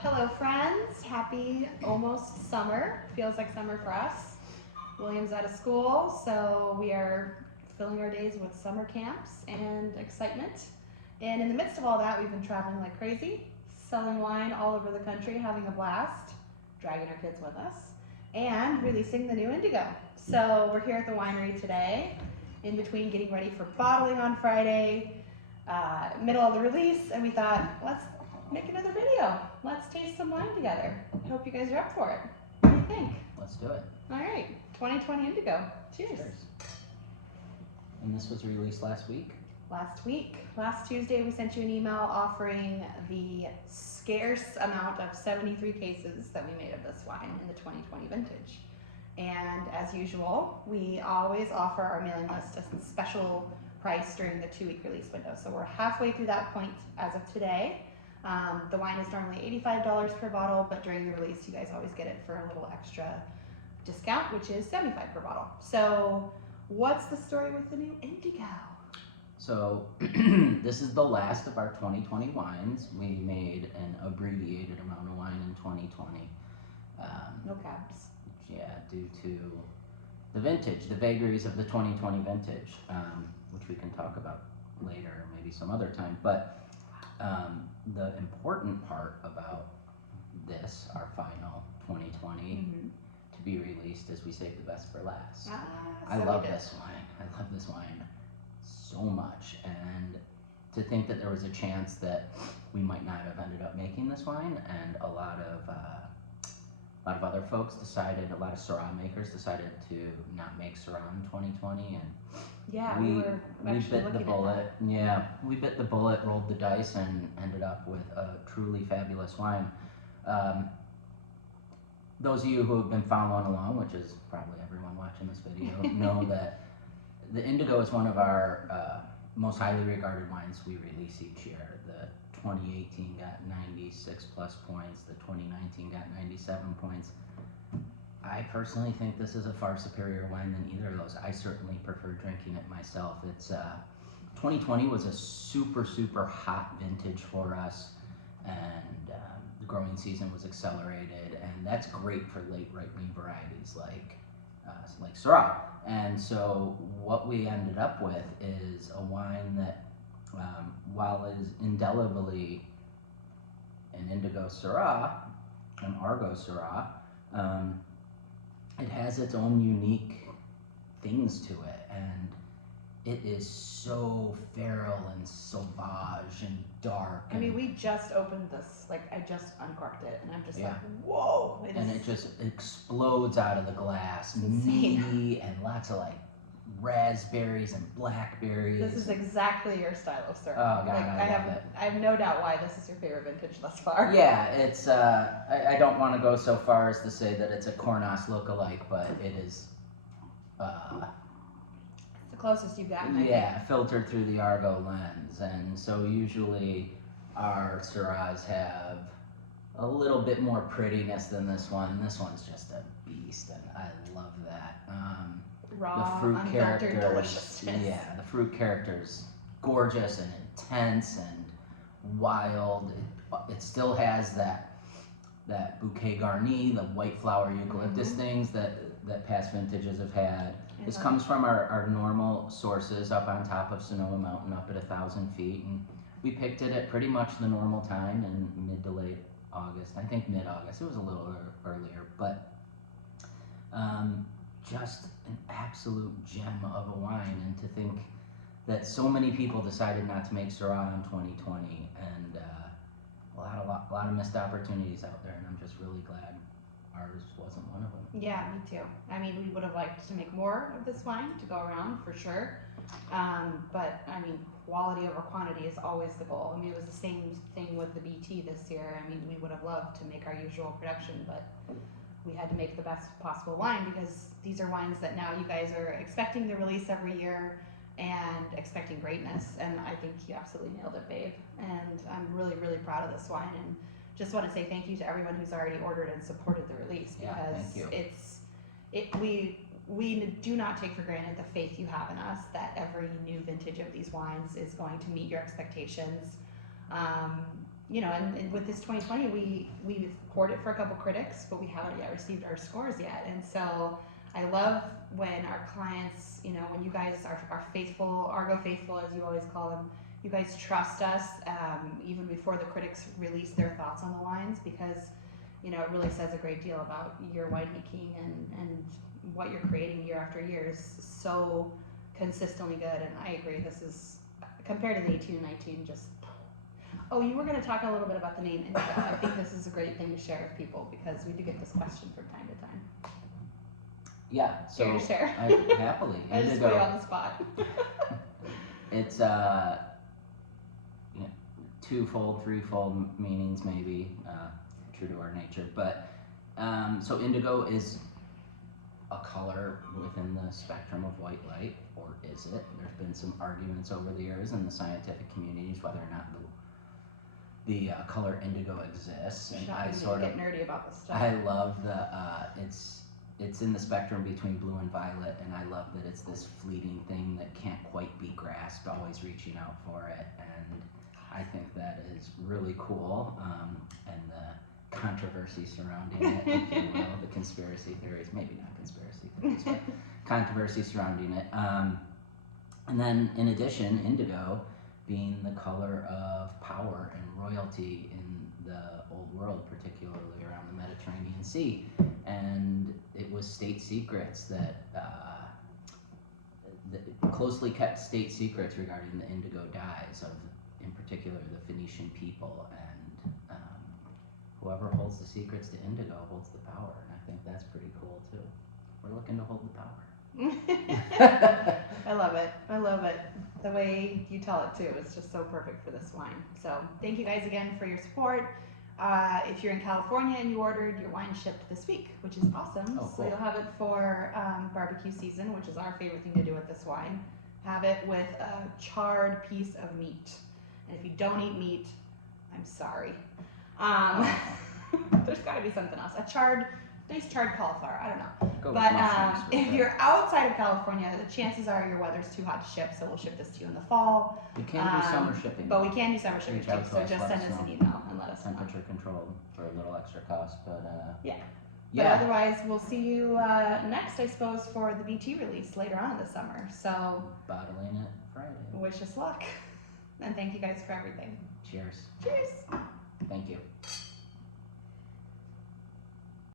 Hello friends, happy almost summer. Feels like summer for us. William's out of school, so we are filling our days with summer camps and excitement. And in the midst of all that, we've been traveling like crazy, selling wine all over the country, having a blast, dragging our kids with us, and releasing the new Indigo. So we're here at the winery today, in between getting ready for bottling on Friday, middle of the release, and we thought, let's make another video. Let's taste some wine together. I hope you guys are up for it. What do you think? Let's do it. All right, 2020 Indigo. Cheers. Cheers. And this was released last week? Last week, last Tuesday, we sent you an email offering the scarce amount of 73 cases that we made of this wine in the 2020 vintage. And as usual, we always offer our mailing list a special price during the 2-week release window. So we're halfway through that point as of today. The wine is normally $85 per bottle, but during the release, you guys always get it for a little extra discount, which is $75 per bottle. So what's the story with the new Indigo? So this is the last of our 2020 wines. We made an abbreviated amount of wine in 2020. No cabs. Yeah, due to the vintage, the vagaries of the 2020 vintage, which we can talk about later, or maybe some other time. But the important part about this, our final 2020, to be released, is we saved the best for last. I love this wine. I love this wine so much, and to think that there was a chance that we might not have ended up making this wine, and a lot of other folks decided, a lot of Syrah makers decided to not make Syrah in 2020, and yeah, we actually bit the bullet. Yeah, we bit the bullet, rolled the dice, and ended up with a truly fabulous wine. Those of you who have been following along, which is probably everyone watching this video, know that the Indigo is one of our most highly regarded wines we release each year. The 2018 got 96 plus points, the 2019 got 97 points. I personally think this is a far superior wine than either of those. I certainly prefer drinking it myself. It's 2020 was a super hot vintage for us, and the growing season was accelerated, and that's great for late ripening varieties like Syrah. And so what we ended up with is a wine that, while it is indelibly an Indigo Syrah, an Argot Syrah, it has its own unique things to it, and it is so feral and sauvage and dark. I mean, we just opened this, like I just uncorked it, and I'm just like, whoa! And it just explodes out of the glass, insane. meaty, and lots of like raspberries and blackberries. This is exactly your style of Syrah. Oh god, like, I love it. I have no doubt why this is your favorite vintage thus far. Yeah, it's I don't want to go so far as to say that it's a Cornas lookalike, but it is it's the closest you've gotten. Yeah, filtered through the Argot lens. And so usually our Syrahs have a little bit more prettiness than this one. This one's just a beast, and I love that. Raw, the fruit unfiltered characters, deliciousness. yeah, the fruit characters, gorgeous and intense and wild. It still has that bouquet garni, the white flower eucalyptus things that past vintages have had. This comes from our normal sources up on top of Sonoma Mountain, up at 1,000 feet, and we picked it at pretty much the normal time in mid to late August. I think mid-August. It was a little earlier, but just an absolute gem of a wine. And to think that so many people decided not to make Syrah in 2020, and a lot of missed opportunities out there, and I'm just really glad ours wasn't one of them. Yeah, me too. I mean, we would have liked to make more of this wine to go around for sure. But I mean, quality over quantity is always the goal. I mean, it was the same thing with the BT this year. I mean, we would have loved to make our usual production, but we had to make the best possible wine because these are wines that now you guys are expecting to release every year and expecting greatness. And I think you absolutely nailed it, babe. And I'm really proud of this wine, and just want to say thank you to everyone who's already ordered and supported the release, because we do not take for granted the faith you have in us, that every new vintage of these wines is going to meet your expectations. and with this 2020, we poured it for a couple critics, but we haven't yet received our scores yet. And so I love when our clients, when you guys are faithful, Argo faithful, as you always call them, you guys trust us even before the critics release their thoughts on the wines, because it really says a great deal about your winemaking and what you're creating year after year is so consistently good. And I agree, this is, compared to the 18 and 19, just, oh, you were going to talk a little bit about the name Indigo. I think this is a great thing to share with people, because we do get this question from time to time. Yeah, so Care to share? Happily. I just put you on the spot. It's twofold, threefold meanings maybe, true to our nature. But so indigo is a color within the spectrum of white light, or is it? There's been some arguments over the years in the scientific communities whether or not the color indigo exists. And I sort of get nerdy about this stuff. I love the it's in the spectrum between blue and violet, and I love that it's this fleeting thing that can't quite be grasped, always reaching out for it, and I think that is really cool. And the controversy surrounding it, if you will, the conspiracy theories, maybe not conspiracy theories, but controversy surrounding it. And then in addition, indigo being the color of power and royalty in the old world, particularly around the Mediterranean Sea. And it was state secrets that closely kept state secrets regarding the indigo dyes of, in particular, the Phoenician people. And whoever holds the secrets to indigo holds the power. And I think that's pretty cool too. We're looking to hold the power. I love it. I love it. The way you tell it too is just so perfect for this wine. So thank you guys again for your support. If you're in California and you ordered, your wine shipped this week, which is awesome. Oh, cool. So you'll have it for barbecue season, which is our favorite thing to do with this wine. Have it with a charred piece of meat. And if you don't eat meat, I'm sorry. There's got to be something else. Nice charred cauliflower. I don't know. Go But with mushrooms with if it. you're outside of California, the chances are your weather's too hot to ship, so we'll ship this to you in the fall. We can do summer shipping. But we can do summer shipping Reach too, out to so us, just let send us us an know. email and let us know. Temperature controlled for a little extra cost, but Yeah. But yeah. otherwise, we'll see you next, I suppose, for the BT release later on in the summer. So Bottling it Friday. wish us luck. And thank you guys for everything. Cheers. Cheers. Thank you.